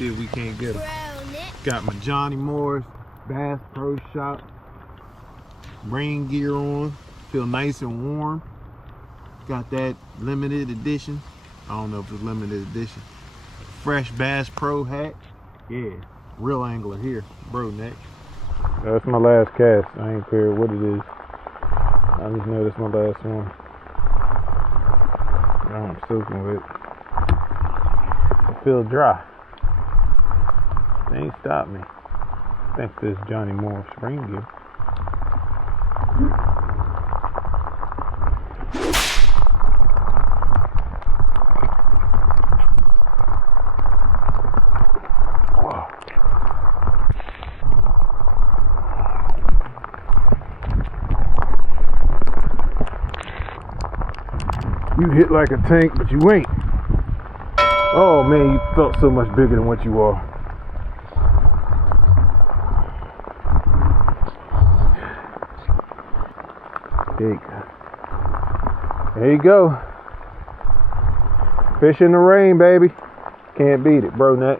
see if we can't get them. Got my Johnny Morris Bass Pro Shop rain gear on. Feel nice and warm. Got that limited edition. I don't know if it's limited edition. Fresh Bass Pro hat. Yeah, real angler here, bro neck. That's my last cast. I ain't care what it is. I just know that's my last one. I'm soaking with. I feel dry. They ain't stopped me. Thanks to this Johnny Morris rain gear. You hit like a tank, but you ain't. Oh man, you felt so much bigger than what you are. There you go. Fish in the rain, baby. Can't beat it, bro net.